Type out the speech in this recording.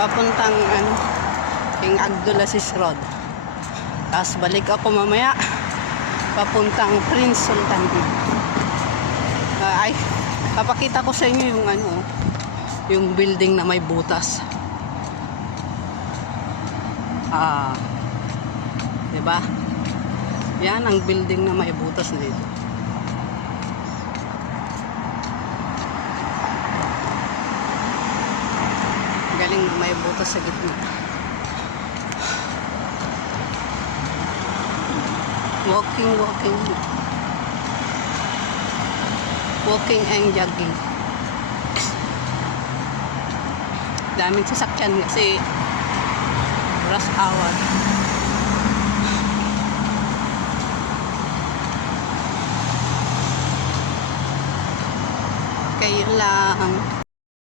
papuntang ano, King Abdulaziz Road. Tapos balik ako mamaya papuntang Prince Sultan. Ay, papakita ko sa inyo yung ano, yung building na may butas. Diba? Yan ang building na may butas dito. Galing na may butas sa gitna. Walking and jogging. Daming sasakyan kasi rush hour. Okay, yun lang.